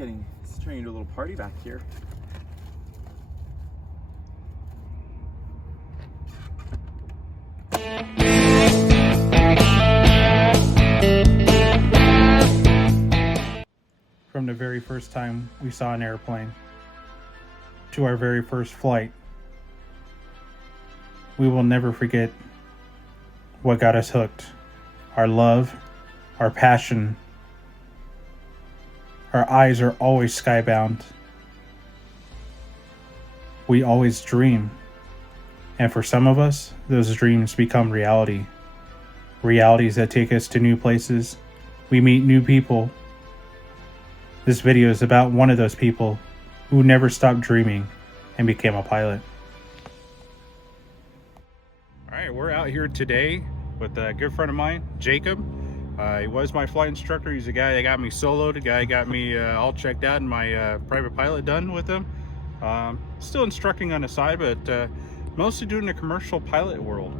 It's turning into a little party back here. From the very first time we saw an airplane to our very first flight, we will never forget what got us hooked. Our love, our passion. Our eyes are always skybound. We always dream. And for some of us, those dreams become reality. Realities that take us to new places. We meet new people. This video is about one of those people who never stopped dreaming and became a pilot. All right, we're out here today with a good friend of mine, Jacob. He was my flight instructor. He's the guy that got me soloed, the guy that got me all checked out and my private pilot done with him. Still instructing on the side, but mostly doing the commercial pilot world.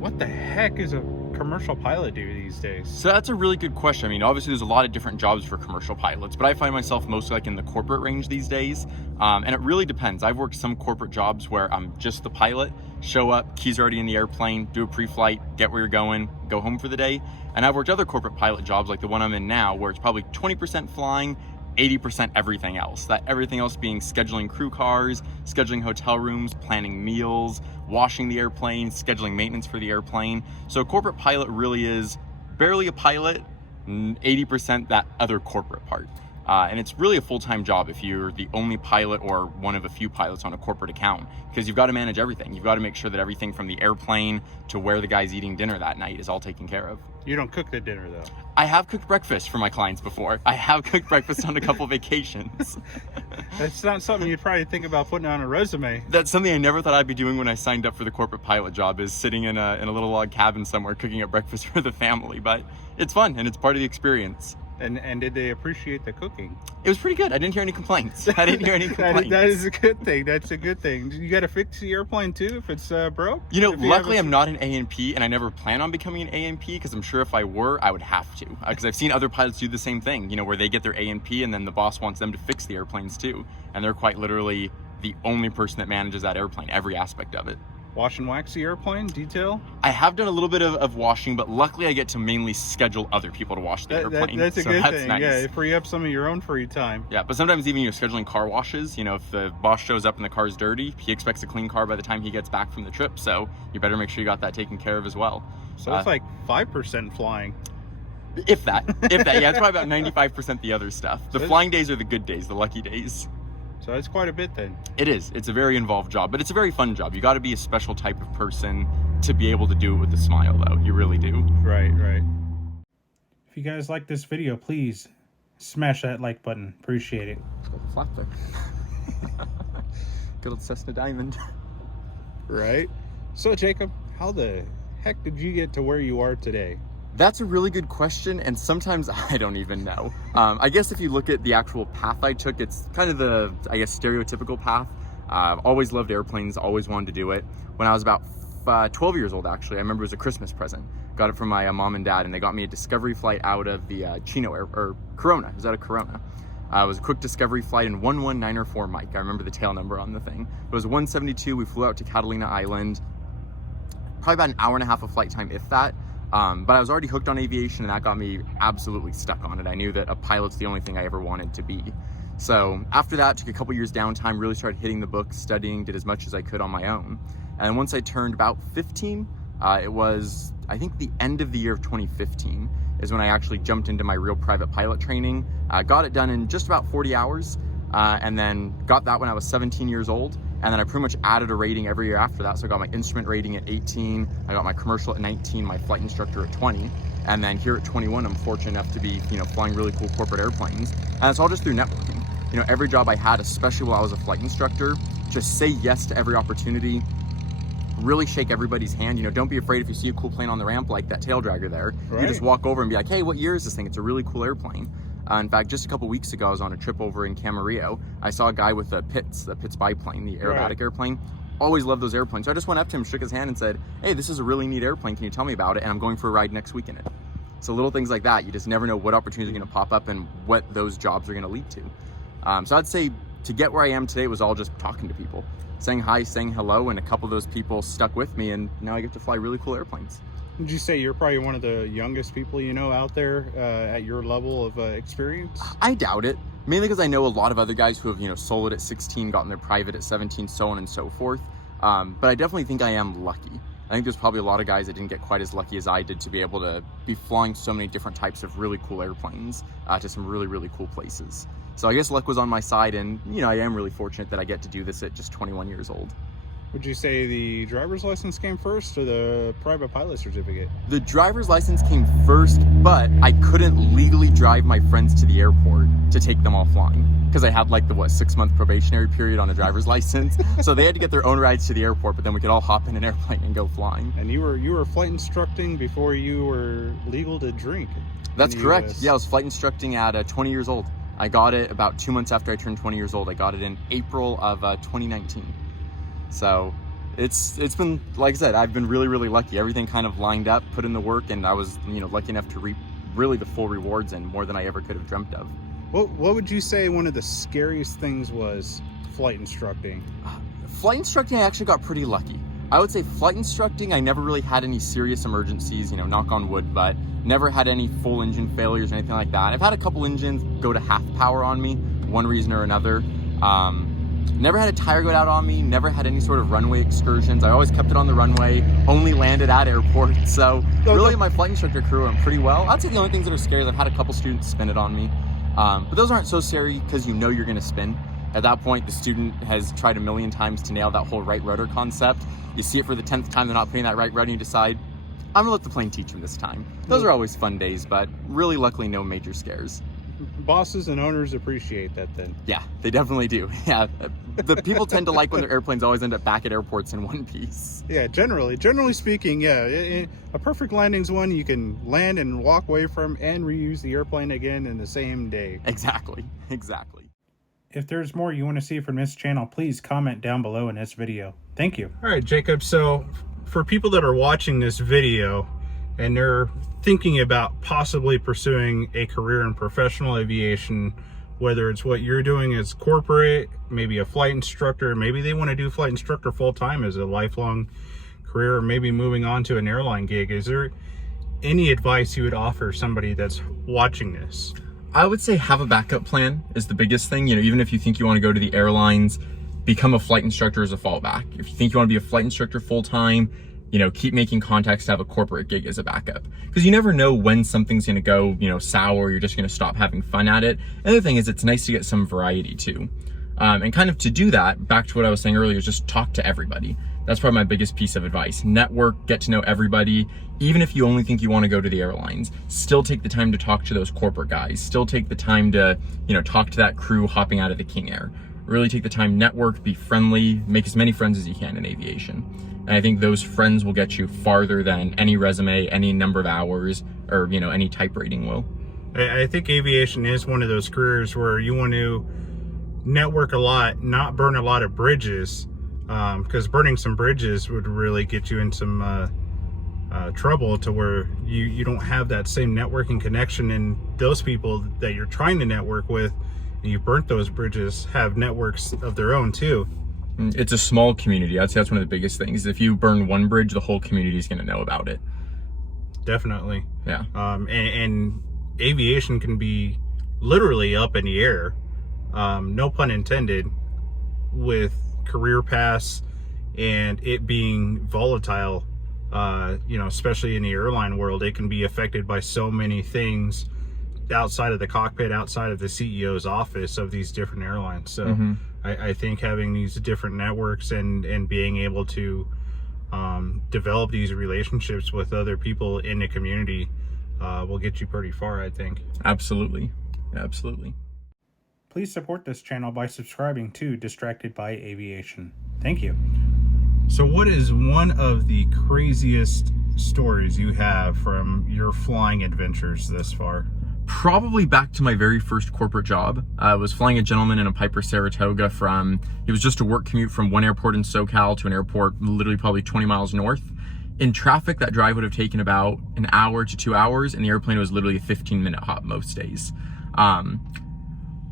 What the heck is a commercial pilot do these days? So that's a really good question. I mean, obviously there's a lot of different jobs for commercial pilots, but I find myself mostly like in the corporate range these days. And it really depends. I've worked some corporate jobs where I'm just the pilot, show up, keys already in the airplane, do a pre-flight, get where you're going, go home for the day. And I've worked other corporate pilot jobs like the one I'm in now, where it's probably 20% flying, 80% everything else. That everything else being scheduling crew cars, scheduling hotel rooms, planning meals, washing the airplane, scheduling maintenance for the airplane. So a corporate pilot really is barely a pilot, 80% that other corporate part. And it's really a full-time job if you're the only pilot or one of a few pilots on a corporate account, because you've got to manage everything. You've got to make sure that everything from the airplane to where the guy's eating dinner that night is all taken care of. You don't cook the dinner though. I have cooked breakfast for my clients before. I have cooked breakfast on a couple vacations. That's not something you'd probably think about putting on a resume. That's something I never thought I'd be doing when I signed up for the corporate pilot job, is sitting in a little log cabin somewhere cooking up breakfast for the family. But it's fun and it's part of the experience. And did they appreciate the cooking? It was pretty good. I didn't hear any complaints. That is a good thing. That's a good thing. You got to fix the airplane too if it's broke? You know, luckily I'm not an A&P, and I never plan on becoming an A&P, because I'm sure if I were, I would have to. Because I've seen other pilots do the same thing, you know, where they get their A&P and then the boss wants them to fix the airplanes too. And they're quite literally the only person that manages that airplane, every aspect of it. Wash and wax the airplane, detail? I have done a little bit of washing, but luckily I get to mainly schedule other people to wash the airplane. That's a good thing. Nice. Yeah, free up some of your own free time. Yeah, but sometimes even scheduling car washes, you know, if the boss shows up and the car's dirty, he expects a clean car by the time he gets back from the trip. So you better make sure you got that taken care of as well. So it's like 5% flying. If that. Yeah, it's probably about 95% the other stuff. The flying days are the good days, the lucky days. So that's quite a bit then. It is. It's a very involved job, but it's a very fun job. You got to be a special type of person to be able to do it with a smile, though. You really do. Right. If you guys like this video, please smash that like button. Appreciate it. Let's go to the flapper. Good old Cessna Diamond. Right. So, Jacob, how the heck did you get to where you are today? That's a really good question, and sometimes I don't even know. I guess if you look at the actual path I took, it's kind of the, stereotypical path. I've always loved airplanes, always wanted to do it. When I was about 12 years old, actually, I remember it was a Christmas present. Got it from my mom and dad, and they got me a discovery flight out of the Corona. It was out of Corona. It was a quick discovery flight in 11904 Mike. I remember the tail number on the thing. It was 172. We flew out to Catalina Island. Probably about an hour and a half of flight time, if that. But I was already hooked on aviation, and that got me absolutely stuck on it. I knew that a pilot's the only thing I ever wanted to be. So after that, took a couple years downtime, really started hitting the books, studying, did as much as I could on my own. And once I turned about 15, it was, I think, the end of the year of 2015 is when I actually jumped into my real private pilot training. Got it done in just about 40 hours, and then got that when I was 17 years old. And then I pretty much added a rating every year after that. So I got my instrument rating at 18, I got my commercial at 19, my flight instructor at 20. And then here at 21, I'm fortunate enough to be, flying really cool corporate airplanes. And it's all just through networking. Every job I had, especially while I was a flight instructor, just say yes to every opportunity, really shake everybody's hand. Don't be afraid if you see a cool plane on the ramp like that tail dragger there. Right. You just walk over and be like, hey, what year is this thing? It's a really cool airplane. In fact, just a couple weeks ago, I was on a trip over in Camarillo. I saw a guy with the Pitts biplane, the aerobatic airplane. Always loved those airplanes. So I just went up to him, shook his hand and said, hey, this is a really neat airplane. Can you tell me about it? And I'm going for a ride next week in it. So little things like that, you just never know what opportunities are going to pop up and what those jobs are going to lead to. So I'd say to get where I am today was all just talking to people, saying hi, saying hello, and a couple of those people stuck with me, and now I get to fly really cool airplanes. Would you say you're probably one of the youngest people you know out there at your level of experience? I doubt it, mainly because I know a lot of other guys who have, soloed at 16, gotten their private at 17, so on and so forth. But I definitely think I am lucky. I think there's probably a lot of guys that didn't get quite as lucky as I did to be able to be flying so many different types of really cool airplanes to some really, really cool places. So I guess luck was on my side, and I am really fortunate that I get to do this at just 21 years old. Would you say the driver's license came first or the private pilot certificate? The driver's license came first, but I couldn't legally drive my friends to the airport to take them all flying because I had like the 6-month probationary period on a driver's license. So they had to get their own rides to the airport, but then we could all hop in an airplane and go flying. And you were flight instructing before you were legal to drink. That's correct. Yeah, I was flight instructing at 20 years old. I got it about 2 months after I turned 20 years old. I got it in April of 2019. So it's been, like I said, I've been really, really lucky. Everything kind of lined up, put in the work, and I was, lucky enough to reap really the full rewards and more than I ever could have dreamt of. What would you say one of the scariest things was flight instructing? Flight instructing, I actually got pretty lucky. I would say flight instructing, I never really had any serious emergencies, knock on wood, but never had any full engine failures or anything like that. I've had a couple engines go to half power on me, one reason or another. Never had a tire go out on me, never had any sort of runway excursions. I always kept it on the runway, only landed at airports. So really my flight instructor career went pretty well. I'd say the only things that are scary is I've had a couple students spin it on me. But those aren't so scary because you're gonna spin. At that point, the student has tried a million times to nail that whole right rudder concept. You see it for the 10th time, they're not putting that right rudder, and you decide, I'm gonna let the plane teach them this time. Those are always fun days, but really luckily no major scares. Bosses and owners appreciate that then. Yeah, they definitely do. Yeah, the people tend to like when their airplanes always end up back at airports in one piece. Yeah, generally speaking, yeah. A perfect landing's one you can land and walk away from and reuse the airplane again in the same day. Exactly. If there's more you want to see from this channel, please comment down below in this video. Thank you. All right, Jacob, so for people that are watching this video and they're thinking about possibly pursuing a career in professional aviation, whether it's what you're doing as corporate, maybe a flight instructor, maybe they want to do flight instructor full-time as a lifelong career, or maybe moving on to an airline gig, is there any advice you would offer somebody that's watching this? I would say have a backup plan is the biggest thing. Even if you think you want to go to the airlines, become a flight instructor as a fallback. If you think you want to be a flight instructor full-time, keep making contacts to have a corporate gig as a backup, because you never know when something's going to go, sour, you're just going to stop having fun at it. Another thing is it's nice to get some variety too. And kind of to do that, back to what I was saying earlier, is just talk to everybody. That's probably my biggest piece of advice. Network, get to know everybody. Even if you only think you want to go to the airlines, still take the time to talk to those corporate guys. Still take the time to, talk to that crew hopping out of the King Air. Really take the time, network, be friendly, make as many friends as you can in aviation. And I think those friends will get you farther than any resume, any number of hours, or, any type rating will. I think aviation is one of those careers where you want to network a lot, not burn a lot of bridges, because burning some bridges would really get you in some trouble to where you don't have that same networking connection, and those people that you're trying to network with, and you burnt those bridges, have networks of their own too. It's a small community. I'd say that's one of the biggest things. If you burn one bridge, the whole community is going to know about it. Definitely. Yeah. And aviation can be literally up in the air, no pun intended, with career paths and it being volatile. Especially in the airline world, it can be affected by so many things outside of the cockpit, outside of the CEO's office of these different airlines. So I think having these different networks and being able to develop these relationships with other people in the community will get you pretty far, I think. Absolutely. Please support this channel by subscribing to Distracted by Aviation. Thank you. So what is one of the craziest stories you have from your flying adventures thus far? Probably back to my very first corporate job. I was flying a gentleman in a Piper Saratoga it was just a work commute from one airport in SoCal to an airport literally probably 20 miles north. In traffic, that drive would have taken about an hour to 2 hours, and the airplane was literally a 15-minute hop most days.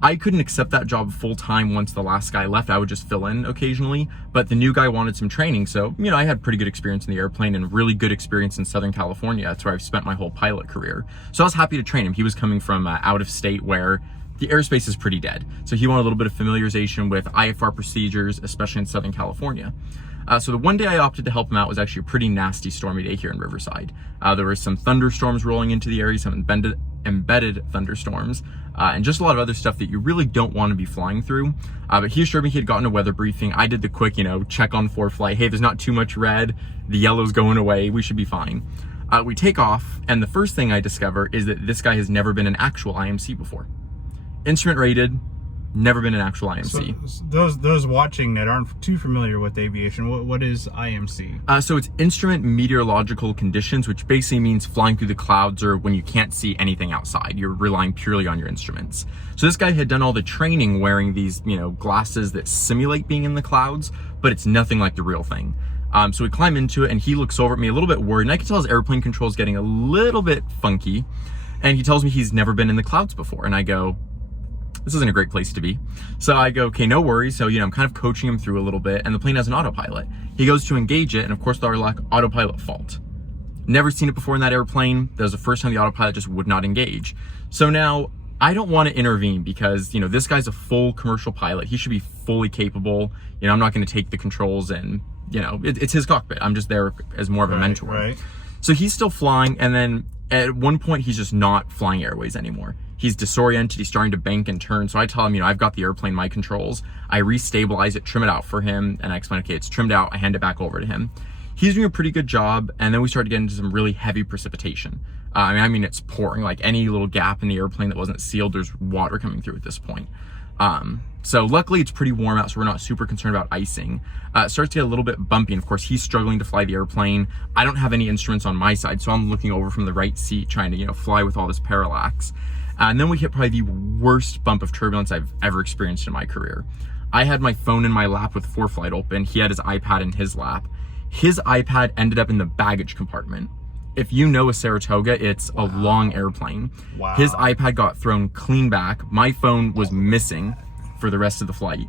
I couldn't accept that job full time once the last guy left. I would just fill in occasionally, but the new guy wanted some training. So, you know, I had pretty good experience in the airplane and really good experience in Southern California. That's where I've spent my whole pilot career. So I was happy to train him. He was coming from out of state where the airspace is pretty dead. So he wanted a little bit of familiarization with IFR procedures, especially in Southern California. So the one day I opted to help him out was actually a pretty nasty stormy day here in Riverside. There were some thunderstorms rolling into the area, some embedded thunderstorms, and just a lot of other stuff that you really don't want to be flying through. But he assured me he had gotten a weather briefing. I did the quick, you know, check on ForeFlight. Hey, there's not too much red. The yellow's going away. We should be fine. We take off, and the first thing I discover is that this guy has never been an actual IMC before. Instrument rated, never been an actual IMC. So those watching that aren't too familiar with aviation, what is IMC? So it's instrument meteorological conditions, which basically means flying through the clouds or when you can't see anything outside. You're relying purely on your instruments. So this guy had done all the training wearing these, you know, glasses that simulate being in the clouds, but it's nothing like the real thing. So we climb into it and he looks over at me a little bit worried, and I can tell his airplane control is getting a little bit funky. And he tells me he's never been in the clouds before. And I go, this isn't a great place to be. So I go, okay, no worries. So, you know, I'm kind of coaching him through a little bit, and the plane has an autopilot. He goes to engage it, and of course, the autopilot fault. Never seen it before in that airplane. That was the first time the autopilot just would not engage. So now I don't want to intervene because, you know, this guy's a full commercial pilot. He should be fully capable. You know, I'm not going to take the controls and, you know, it's his cockpit. I'm just there as more of a mentor. Right. So he's still flying, and then at one point, he's just not flying airways anymore. He's disoriented, he's starting to bank and turn. So I tell him, you know, I've got the airplane, my controls. I restabilize it, trim it out for him, and I explain, okay, it's trimmed out, I hand it back over to him. He's doing a pretty good job, and then we started getting into some really heavy precipitation. I mean, it's pouring. Like any little gap in the airplane that wasn't sealed, there's water coming through at this point. So luckily it's pretty warm out, so we're not super concerned about icing. It starts to get a little bit bumpy, and of course he's struggling to fly the airplane. I don't have any instruments on my side, so I'm looking over from the right seat trying to, you know, fly with all this parallax. And then we hit probably the worst bump of turbulence I've ever experienced in my career. I had my phone in my lap with ForeFlight open. He had his iPad in his lap. His iPad ended up in the baggage compartment. If you know a Saratoga, it's a long airplane. Wow. His iPad got thrown clean back. My phone was missing for the rest of the flight.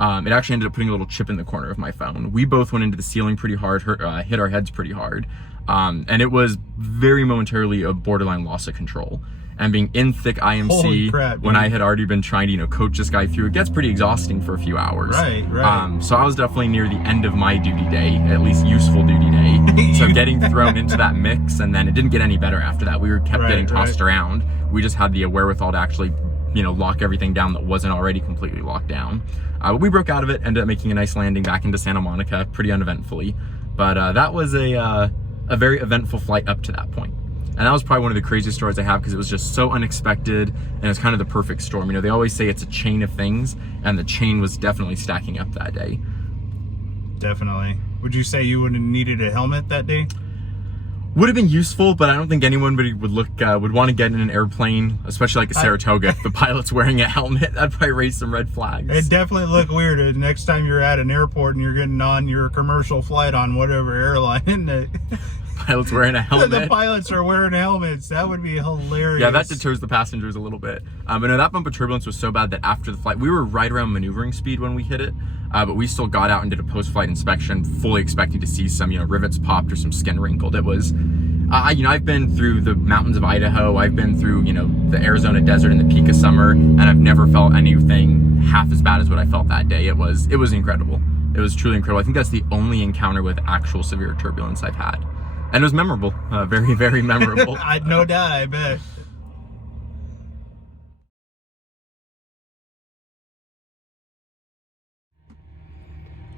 It actually ended up putting a little chip in the corner of my phone. We both went into the ceiling pretty hard, hit our heads pretty hard. And it was very momentarily a borderline loss of control. And being in thick IMC crap, when I had already been trying to, you know, coach this guy through, it gets pretty exhausting for a few hours. Right. So I was definitely near the end of my duty day, at least useful duty day. So getting thrown into that mix, and then it didn't get any better after that. We kept getting tossed around. We just had the wherewithal to actually, you know, lock everything down that wasn't already completely locked down. But we broke out of it, ended up making a nice landing back into Santa Monica pretty uneventfully. But that was a very eventful flight up to that point. And that was probably one of the craziest stories I have because it was just so unexpected, and it's kind of the perfect storm. You know, they always say it's a chain of things, and the chain was definitely stacking up that day. Definitely. Would you say you would have needed a helmet that day? Would have been useful, but I don't think anyone would want to get in an airplane, especially like a Saratoga, if the pilot's wearing a helmet. That'd probably raise some red flags. It'd definitely look weird the next time you're at an airport and you're getting on your commercial flight on whatever airline. Pilot's wearing a helmet. The pilots are wearing helmets. That would be hilarious. Yeah, that deters the passengers a little bit. But no, that bump of turbulence was so bad that after the flight, we were right around maneuvering speed when we hit it. But we still got out and did a post-flight inspection, fully expecting to see some, you know, rivets popped or some skin wrinkled. It was, you know, I've been through the mountains of Idaho. I've been through, you know, the Arizona desert in the peak of summer, and I've never felt anything half as bad as what I felt that day. It was incredible. It was truly incredible. I think that's the only encounter with actual severe turbulence I've had. And it was memorable, very, very memorable. No doubt, I bet.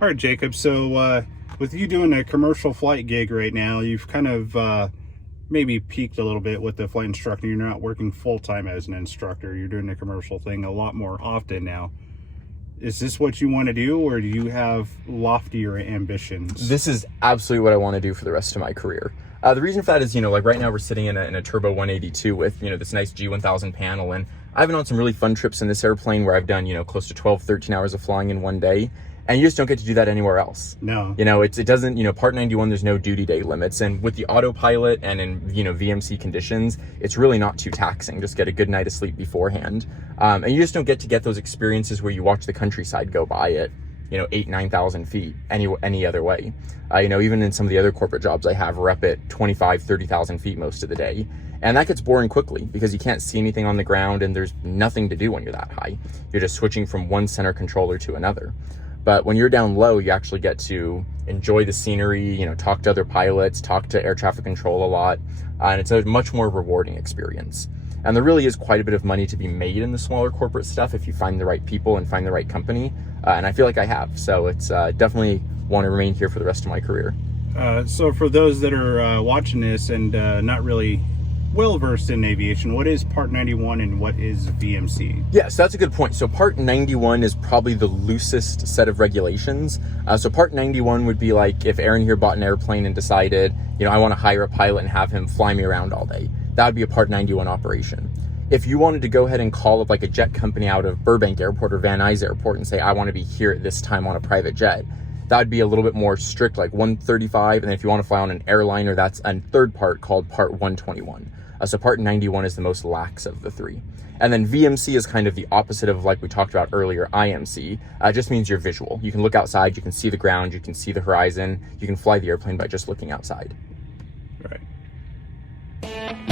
All right, Jacob, so with you doing a commercial flight gig right now, you've kind of maybe peaked a little bit with the flight instructor. You're not working full-time as an instructor. You're doing the commercial thing a lot more often now. Is this what you want to do, or do you have loftier ambitions? This is absolutely what I want to do for the rest of my career. The reason for that is, you know, like right now we're sitting in a Turbo 182 with, you know, this nice G1000 panel, and I've been on some really fun trips in this airplane where I've done, you know, close to 12, 13 hours of flying in one day. And you just don't get to do that anywhere else. No. You know, it doesn't, you know, Part 91, there's no duty day limits. And with the autopilot and in, you know, VMC conditions, it's really not too taxing. Just get a good night of sleep beforehand. And you just don't get to get those experiences where you watch the countryside go by at, you know, 8,000, 9,000 feet any other way. You know, even in some of the other corporate jobs I have, we're up at 25, 30,000 feet most of the day. And that gets boring quickly because you can't see anything on the ground and there's nothing to do when you're that high. You're just switching from one center controller to another. But when you're down low, you actually get to enjoy the scenery, you know, talk to other pilots, talk to air traffic control a lot, and it's a much more rewarding experience. And there really is quite a bit of money to be made in the smaller corporate stuff if you find the right people and find the right company. And I feel like I have. So it's definitely want to remain here for the rest of my career. So for those that are watching this and not really well-versed in aviation, what is Part 91 and what is VMC? Yeah, so that's a good point. So Part 91 is probably the loosest set of regulations. So Part 91 would be like if Aaron here bought an airplane and decided, you know, I want to hire a pilot and have him fly me around all day. That would be a Part 91 operation. If you wanted to go ahead and call up like a jet company out of Burbank Airport or Van Nuys Airport and say, I want to be here at this time on a private jet, that would be a little bit more strict, like 135. And then if you want to fly on an airliner, that's a third part called Part 121. So Part 91 is the most lax of the three. And then VMC is kind of the opposite of, like we talked about earlier, IMC. It just means you're visual. You can look outside, you can see the ground, you can see the horizon, you can fly the airplane by just looking outside. Right.